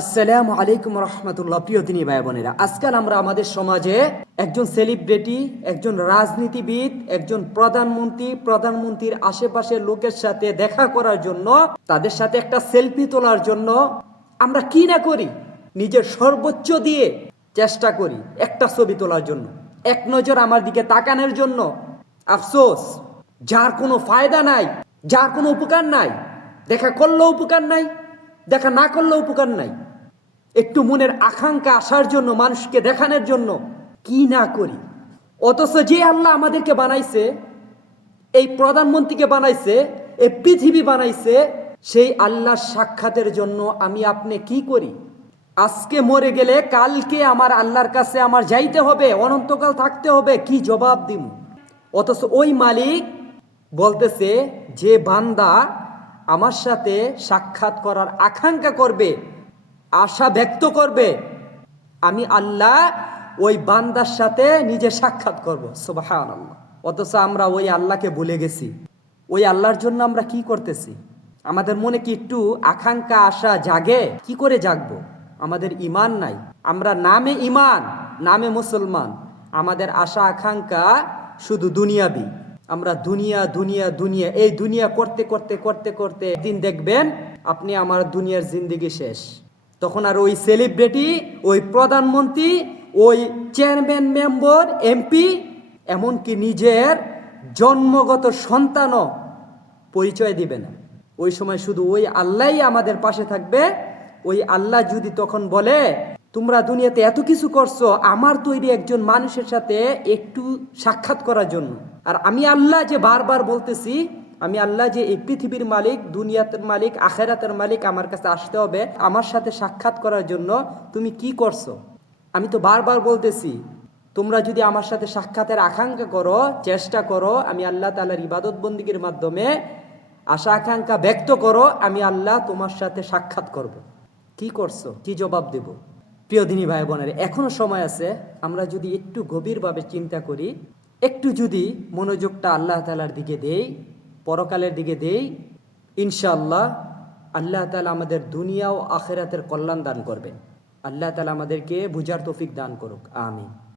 আসসালামু আলাইকুম রহমতুল্লাহ। প্রিয় দিনী ভাই বোনেরা, আজকাল আমরা আমাদের সমাজে একজন সেলিব্রিটি, একজন রাজনীতিবিদ, একজন প্রধানমন্ত্রীর আশেপাশের লোকের সাথে দেখা করার জন্য, তাদের সাথে একটা সেলফি তোলার জন্য আমরা কি না করি, নিজের সর্বোচ্চ দিয়ে চেষ্টা করি একটা ছবি তোলার জন্য, এক নজর আমার দিকে তাকানোর জন্য। আফসোস, যার কোনো ফায়দা নাই, যার কোনো উপকার নাই, দেখা করলেও উপকার নাই, দেখা না করলেও উপকার নাই। একটু মনের আকাঙ্ক্ষা আসার জন্য, মানুষকে দেখানোর জন্য কি না করি। অথচ যে আল্লাহ আমাদেরকে বানাইছে, এই প্রধানমন্ত্রীকে বানাইছে, এই পৃথিবী বানাইছে, সেই আল্লাহর সাক্ষাতের জন্য আমি আপনি কি করি? আজকে মরে গেলে কালকে আমার আল্লাহর কাছে আমার যাইতে হবে, অনন্তকাল থাকতে হবে, কি জবাব দিব? অথচ ওই মালিক বলতেছে, যে বান্দা আমার সাথে সাক্ষাৎ করার আকাঙ্ক্ষা করবে, আশা ব্যক্ত করবে, আমি আল্লাহ ওই বান্দার সাথে নিজে সাক্ষাৎ করব। সুবহানাল্লাহ। অথচ আমরা ওই আল্লাহকে ভুলে গেছি। ওই আল্লাহর জন্য আমরা কি করতেছি? আমাদের মনে কি একটু আকাঙ্ক্ষা আশা জাগে? কি করে জাগবো? আমাদের ইমান নাই। আমরা নামে ইমান, নামে মুসলমান, আমাদের আশা আকাঙ্ক্ষা শুধু দুনিয়াবি। আমরা দুনিয়া দুনিয়া দুনিয়া, এই দুনিয়া করতে করতে করতে করতে একদিন দেখবেন আপনি আমার দুনিয়ার জিন্দেগি শেষ। তখন আর ওই সেলিব্রিটি, ওই প্রধানমন্ত্রী, ওই চেয়ারম্যান, মেম্বার, এমপি, এমনকি নিজের জন্মগত সন্তানও পরিচয় দিবে না। ওই সময় শুধু ওই আল্লাহই আমাদের পাশে থাকবে। ওই আল্লাহ যদি তখন বলে, তোমরা দুনিয়াতে এত কিছু করছো আমার তৈরি একজন মানুষের সাথে একটু সাক্ষাৎ করার জন্য, আর আমি আল্লাহ যে বারবার বলতেছি, আমি আল্লাহ যে এই পৃথিবীর মালিক, দুনিয়াতের মালিক, আখেরাতের মালিক, আমার কাছে আসতে হবে আমার সাথে সাক্ষাৎ করার জন্য, তুমি কি করছো? আমি তো বারবার বলতেছি, তোমরা যদি আমার সাথে সাক্ষাতের আকাঙ্ক্ষা করো, চেষ্টা করো, আমি আল্লাহ তাআলার ইবাদত বন্দেগীর মাধ্যমে আশা আকাঙ্ক্ষা ব্যক্ত করো, আমি আল্লাহ তোমার সাথে সাক্ষাৎ করব। কি করছো? কি জবাব দেব? প্রিয় দিনী ভাই বোনেরা, এখনো সময় আছে। আমরা যদি একটু গভীরভাবে চিন্তা করি, একটু যদি মনোযোগটা আল্লাহ তাআলার দিকে দেই, পরকালের দিকে দেই, ইনশাআল্লাহ আল্লাহ তাআলা আমাদের দুনিয়া ও আখিরাতের কল্যাণ দান করবেন। আল্লাহ তাআলা আমাদেরকে বুঝার তৌফিক দান করুক। আমিন।